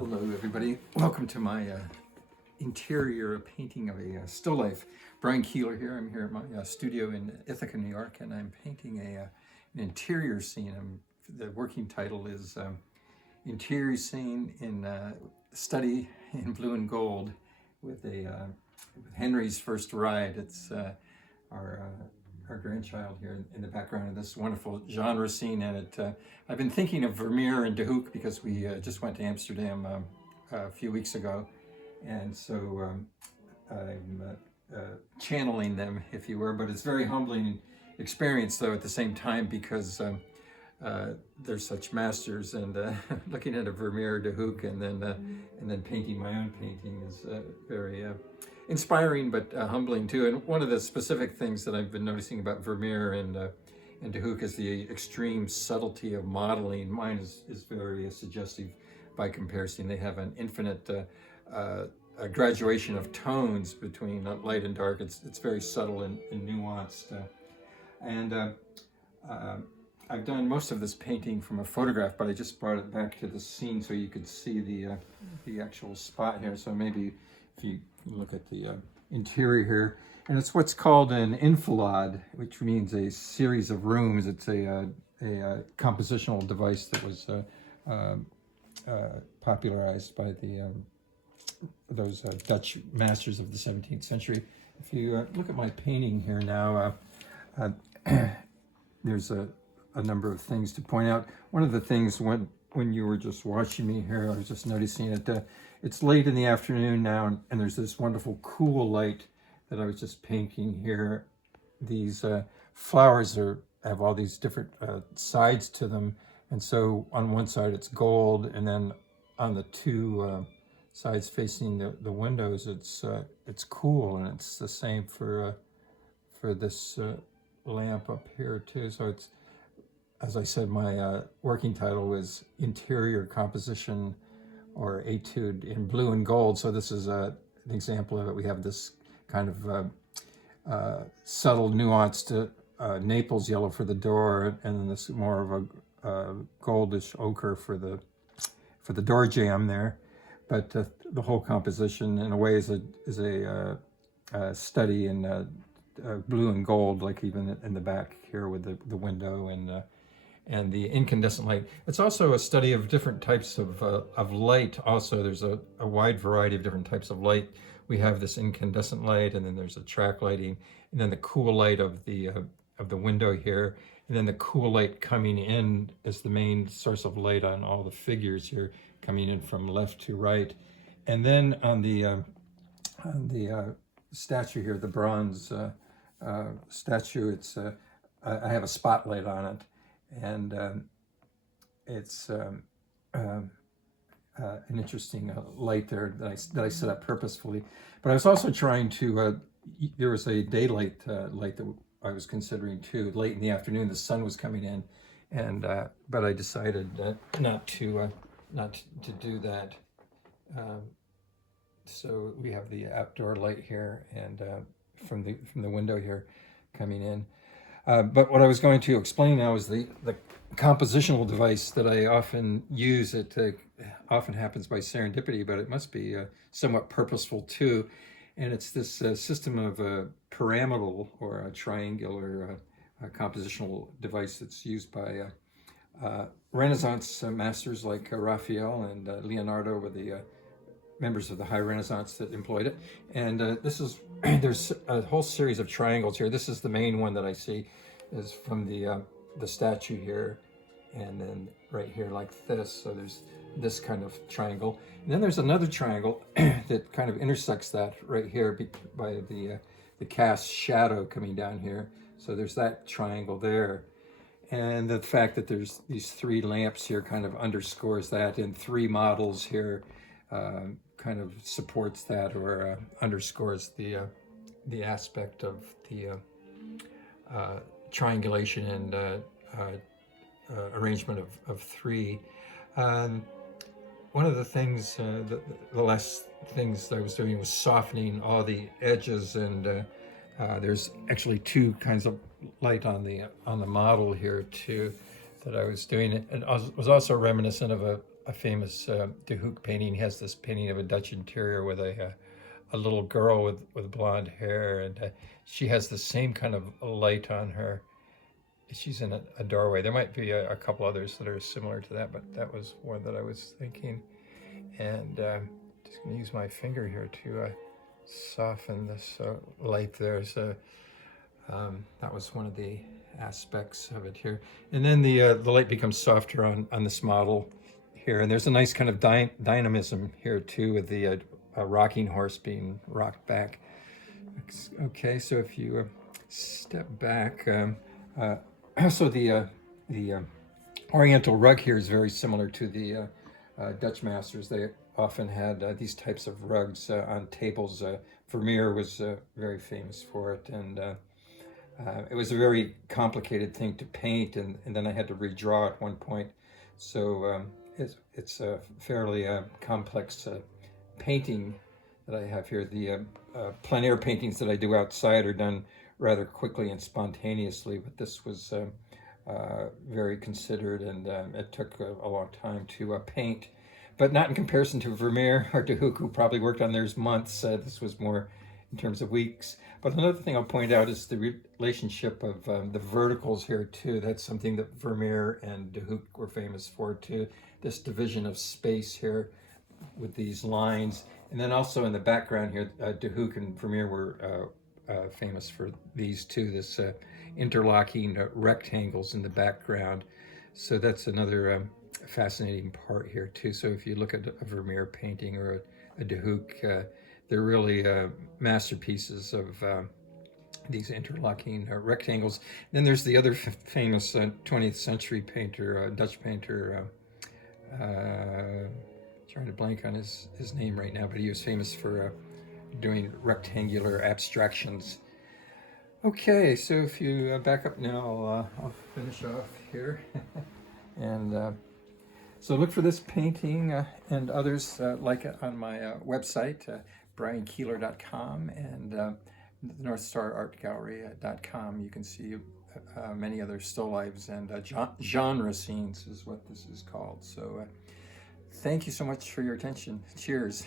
Hello everybody, welcome to my interior painting of a still life. Brian Keeler here. I'm here at my studio in Ithaca, New York, and I'm painting an interior scene. The working title is Interior Scene in Study in Blue and Gold with with Henry's First Ride. It's our grandchild here in the background of this wonderful genre scene, and I've been thinking of Vermeer and De Hoek because we just went to Amsterdam a few weeks ago, and so I'm channeling them, if you were. But it's a very humbling experience, though, at the same time, because they're such masters, and looking at a Vermeer, De Hoek, and then painting my own painting is very inspiring, but humbling too. And one of the specific things that I've been noticing about Vermeer and De Hoek is the extreme subtlety of modeling. Mine is very suggestive by comparison. They have an infinite a graduation of tones between light and dark. It's very subtle and nuanced. I've done most of this painting from a photograph, but I just brought it back to the scene so you could see the actual spot here. So maybe if you look at the interior here, and it's what's called an enfilade, which means a series of rooms. It's a compositional device that was popularized by those Dutch masters of the 17th century. If you look at my painting here now, there's a number of things to point out. One of the things when you were just watching me here, I was just noticing it. It's late in the afternoon now, and there's this wonderful cool light that I was just painting here. These flowers have all these different sides to them, and so on one side it's gold, and then on the two sides facing the windows, it's cool, and it's the same for this lamp up here too. So it's, as I said, my working title was Interior Composition or Etude in Blue and Gold. So this is an example of it. We have this kind of subtle, nuanced Naples yellow for the door, and then this more of a goldish ochre for the door jamb there. But the whole composition, in a way, is a study in blue and gold, like even in the back here with the window and the incandescent light. It's also a study of different types of light. Also, there's a wide variety of different types of light. We have this incandescent light, and then there's a track lighting, and then the cool light of the window here, and then the cool light coming in is the main source of light on all the figures here, coming in from left to right. And then on the statue here, the bronze statue, I have a spotlight on it, and it's an interesting light there that I set up purposefully. But I was also trying to, there was a daylight light that I was considering too. Late in the afternoon, the sun was coming in, and but I decided not to do that. So we have the outdoor light here, and from the window here coming in. But what I was going to explain now is the compositional device that I often use. It often happens by serendipity, but it must be somewhat purposeful too. And it's this system of a pyramidal or a triangular compositional device that's used by Renaissance masters like Raphael and Leonardo were the members of the High Renaissance that employed it. And there's a whole series of triangles here. This is the main one that I see, is from the statue here, and then right here like this. So there's this kind of triangle, and then there's another triangle that kind of intersects that right here by the cast shadow coming down here. So there's that triangle there, and the fact that there's these three lamps here kind of underscores that, and three models here kind of supports that, or underscores the aspect of the triangulation and arrangement of three. One of the things, the last things I was doing was softening all the edges, and there's actually two kinds of light on the model here too that I was doing. It was also reminiscent of a famous De Hoek painting. He has this painting of a Dutch interior with a little girl with blonde hair, and she has the same kind of light on her. She's in a doorway. There might be a couple others that are similar to that, but that was one that I was thinking. And just going to use my finger here to soften this light there. So that was one of the aspects of it here. And then the light becomes softer on this model here. And there's a nice kind of dynamism here too, with the rocking horse being rocked back. Okay, so if you step back, so the Oriental rug here is very similar to the Dutch masters. They often had these types of rugs on tables. Vermeer was very famous for it, and it was a very complicated thing to paint, and then I had to redraw at one point. So it's a fairly complex painting that I have here. The plein air paintings that I do outside are done rather quickly and spontaneously, but this was very considered, and it took a long time to paint, but not in comparison to Vermeer or De Hoek, who probably worked on theirs months. This was more in terms of weeks. But another thing I'll point out is the relationship of the verticals here too. That's something that Vermeer and De Hoek were famous for too. This division of space here with these lines. And then also in the background here, De Hoek and Vermeer were famous for these two, this interlocking rectangles in the background. So that's another fascinating part here too. So if you look at a Vermeer painting or a De Hoek, they're really masterpieces of these interlocking rectangles. Then there's the other famous 20th century painter, Dutch painter, trying to blank on his name right now, but he was famous for doing rectangular abstractions. Okay, so if you back up now, I'll finish off here. And so look for this painting and others like it on my website, briankeeler.com, and northstarartgallery.com. You can see many other still lifes and genre scenes is what this is called. So thank you so much for your attention. Cheers.